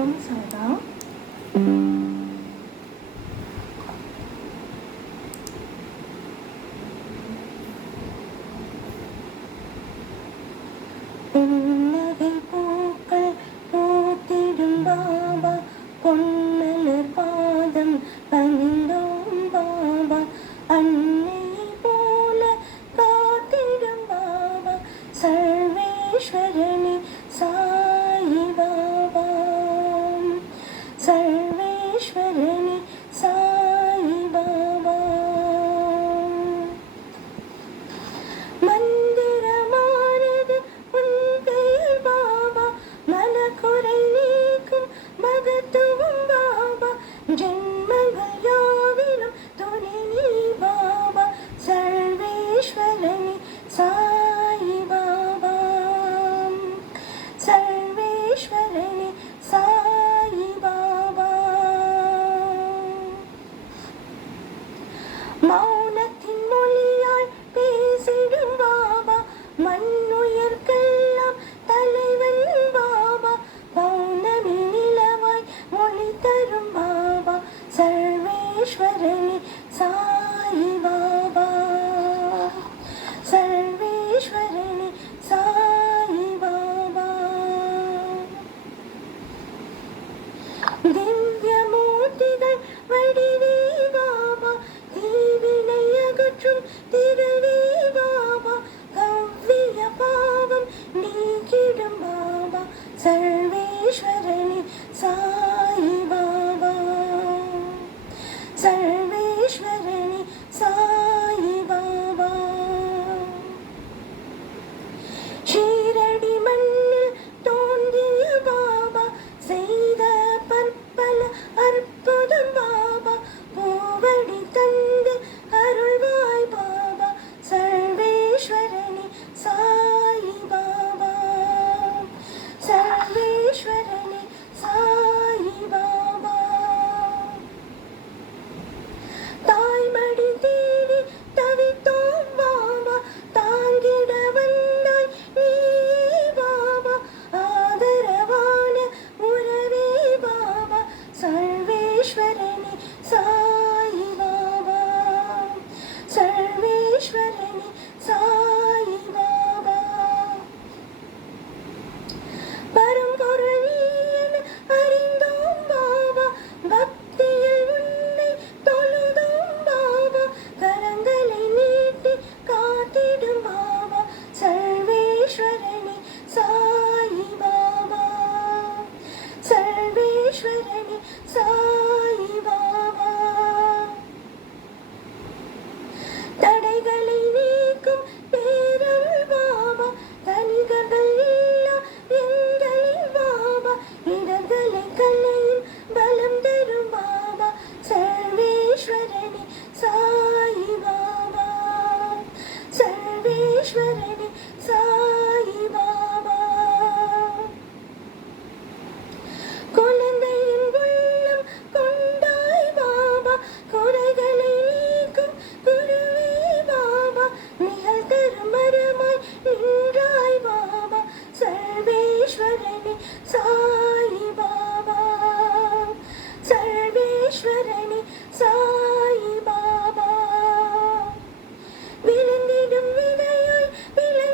from Sada. புன்னகை பூக்கள் பூத்திடும் பாபா, பொன்னலர் பாதம் பணிந்தோம் பாபா, அன்னை போல காத்திடும் பாபா, சர்வேஸ்வரனே சாயி பாபா, சர்வேஸ்வரனே சாயி பாபா. மந்திரமானது உன் பெயர் பாபா, மனக்குறை நீக்கும் மகத்துவம் பாபா, ஜென்மங்கள் யாவிலும் துணை நீ பாபா, சர்வேஸ்வரனே சாயி பாபா, சர்வேஸ்வரனே சாயி பாபா. மௌனத்தின் மொழியால் பேசிடும் பாபா, மண்ணுயிர்க்கெல்லாம் தலைவன் பாபா, பௌர்ணமி நிலவாய் மொழி தரும் பாபா, சர்வேஸ்வரனே சாயி பாபா, சர்வேஸ்வரனே சாயி பாபா. திவ்ய மூர்த்திகள் வடிவே பாபா, தீவினை அகற்றும் திரவே பாபா, கவ்விய பாவம் நீக்கிடும் பாபா, சர்வேஸ்வரனே சாயி பாபா, சர்வேஸ்வரனே சாயி பாபா. ஷீரடி மண்ணில் தோன்றிய பாபா, செய்த பற்பல அற்புதம் பாபா, பூவடி தந்து அருள்வாய் பாபா, சர்வேஸ்வரனே சாயி பாபா, சர்வேஸ்வரனே சாயி பாபா. தாய்மடி தேடி தவித்தோம் பாபா, தாங்கிட வந்தாய் நீயே பாபா, ஆதரவான உறவே பாபா, சர்வேஸ்வரனே சாயி பாபா, சர்வேஸ்வரனே சாயி பாபா. பரம்பொருள் நீ என அறிந்தோம் பாபா, பக்தியில் உன்னை தொழுதோம் பாபா, கரங்களை நீட்டி காத்திடும் பாபா, சர்வேஸ்வரனே சாயி பாபா, சர்வேஸ்வரனே சாயி பாபா. தடைகளை நீக்கும் பேரருள் பாபா, தனிகர்கள் இல்லா எங்களின் பாபா, இடர்களை கலையும் பலம் தரும் பாபா, சர்வேஸ்வரனே சாயி பாபா, சர்வேஸ்வரனே சாயி பாபா. குழந்தையின் உள்ளம் கொண்டாய் பாபா, குறைகளை நீக்கும் குருவே பாபா, நிகழ் தரும் மரமாய் நின்றாய் பாபா, சர்வேஸ்வரனே சாயி பாபா, சர்வேஸ்வரனே சாயி பாபா. விழுந்திடும் விதையாய் விளை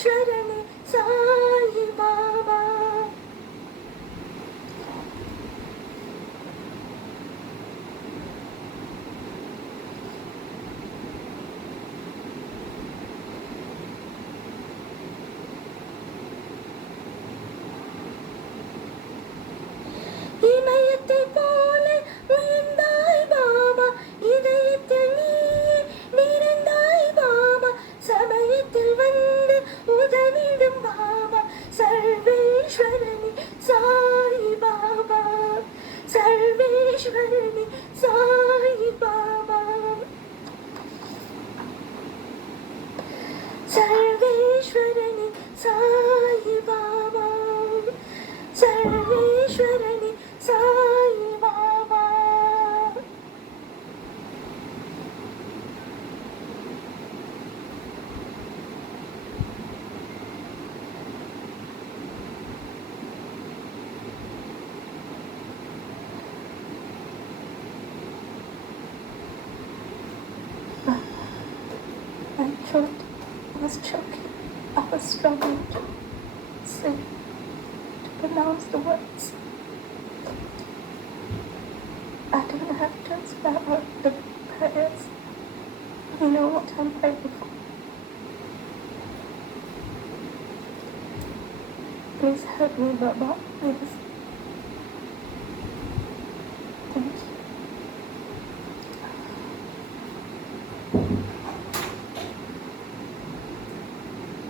சர்வேஸ்வரனே சாயி பாபா. இமயத்தைப் போல உயர்ந்தாய் பாபா, இதயத்தில் நீ நிறைந்தாய் பாபா, சமயத்தில் வந்து உதவிடும் பாபா, சர்வேஸ்வரனே சாயி பாபா, சர்வேஸ்வரனே சாயி பாபா, சர்வேஸ்வரனே சாயி பாபா, சர்வேஸ்வரனே Sai Baba. My throat was choking. I was struggling to say, to pronounce the words. I don't have to spell out the prayers. You know what I'm praying for. Please help me, Baba. Please.